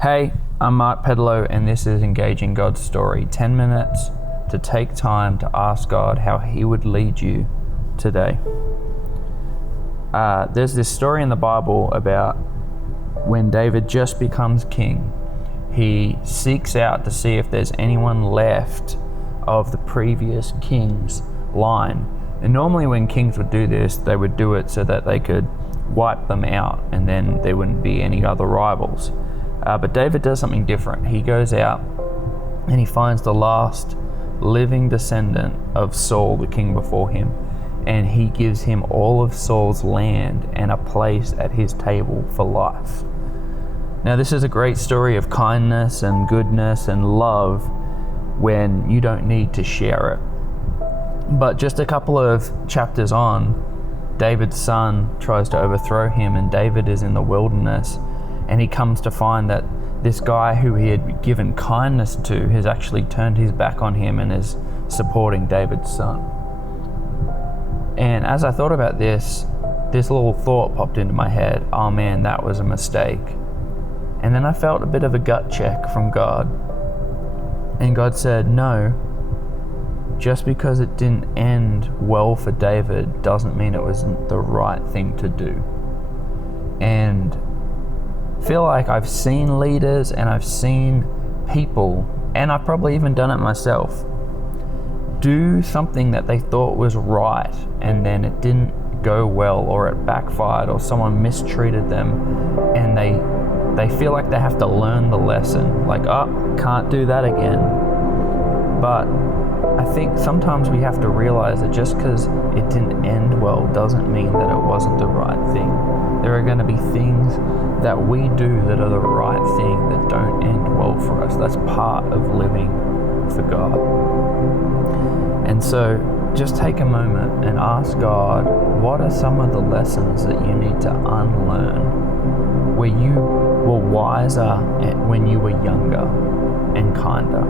Hey, I'm Mark Pedlow, and this is Engaging God's Story. 10 minutes to take time to ask God how He would lead you today. There's this story in the Bible about when David just becomes king. He seeks out to see if there's anyone left of the previous king's line. And normally when kings would do this, they would do it so that they could wipe them out and then there wouldn't be any other rivals. But David does something different. He goes out and he finds the last living descendant of Saul, the king before him, and he gives him all of Saul's land and a place at his table for life. Now, this is a great story of kindness and goodness and love when you don't need to share it. But just a couple of chapters on, David's son tries to overthrow him, and David is in the wilderness, and he comes to find that this guy who he had given kindness to has actually turned his back on him and is supporting David's son. And as I thought about this little thought popped into my head: oh man, that was a mistake. And then I felt a bit of a gut check from God. And God said, no, just because it didn't end well for David doesn't mean it wasn't the right thing to do. And I feel like I've seen leaders and I've seen people, and I've probably even done it myself, do something that they thought was right and then it didn't go well, or it backfired, or someone mistreated them, and they feel like they have to learn the lesson, like, oh, can't do that again. But I think sometimes we have to realize that just because it didn't end well doesn't mean that it wasn't the right thing. There are going to be things that we do that are the right thing that don't end well for us. That's part of living for God. And so just take a moment and ask God, what are some of the lessons that you need to unlearn where you were wiser when you were younger and kinder?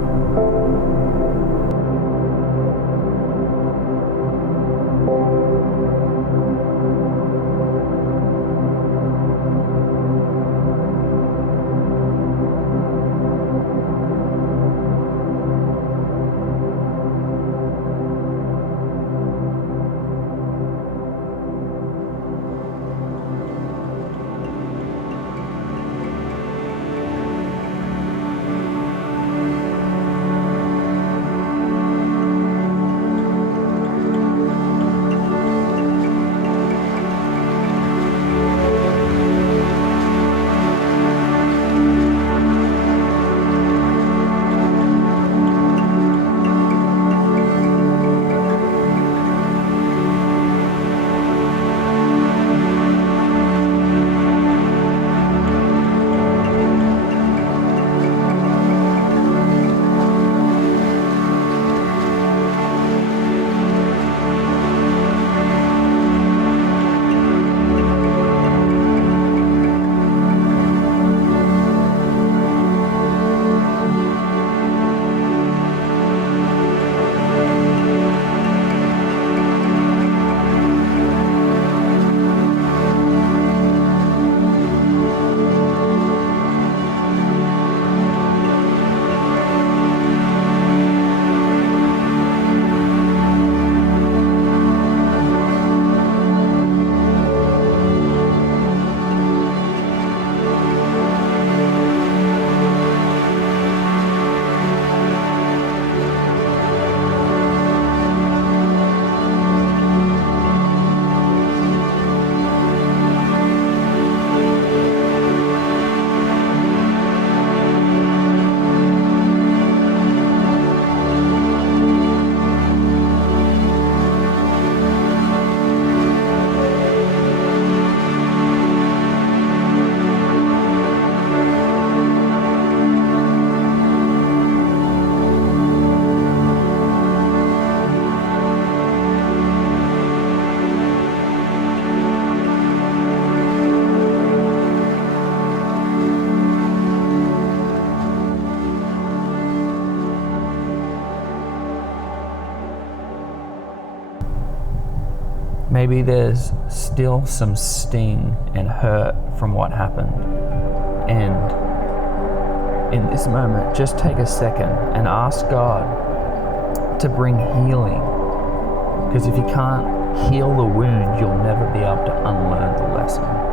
Maybe there's still some sting and hurt from what happened. And in this moment, just take a second and ask God to bring healing. Because if you can't heal the wound, you'll never be able to unlearn the lesson.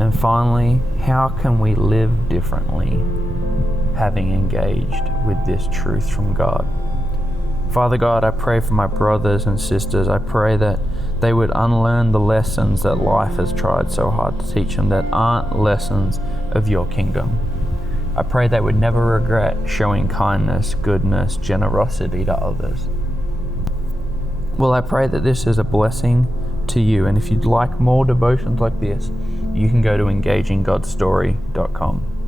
And finally, how can we live differently having engaged with this truth from God? Father God, I pray for my brothers and sisters. I pray that they would unlearn the lessons that life has tried so hard to teach them that aren't lessons of your kingdom. I pray they would never regret showing kindness, goodness, generosity to others. Well, I pray that this is a blessing to you, and if you'd like more devotions like this, you can go to engaginggodstory.com.